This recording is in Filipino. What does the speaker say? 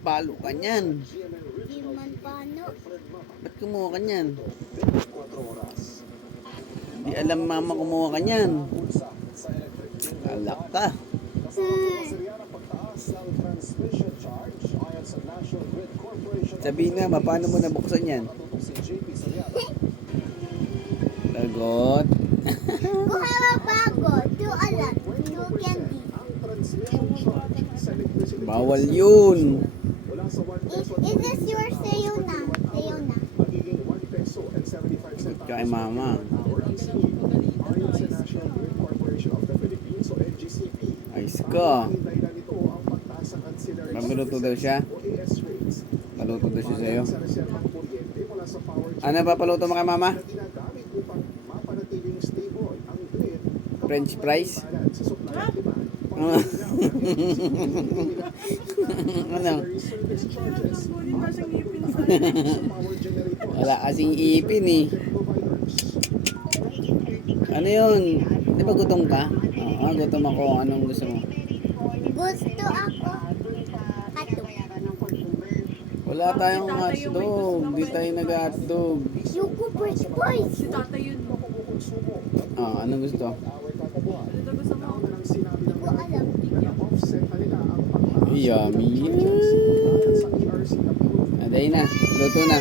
Palo ka niyan. Di man paano. Ba't kumuha ka niyan? Di alam mama kumuha ka niyan. Alak ka. Sabihin nga, paano mo nabuksan yan? Lagot. Kuha ka bago. To alam. To candy. Bawal yun. Is this your sayo na? Sayo na. Sagot ka kay mama. Ayos ka. Maluto daw siya. Paluto daw siya sa'yo. Ano papaluto mo kay mama? French fries? Ano? Wala kasing ipin eh. Ano yun? Di ba gutom ka? Oo, gutom ako. Anong gusto mo? Gusto ako. Ato. Wala tayong hotdog. Di tayo nag-hotdog. Yuko French fries. Si tata yun. Anong gusto? Ito gusto mo. Hindi ko alam. Yummy. Aday na. Luto na.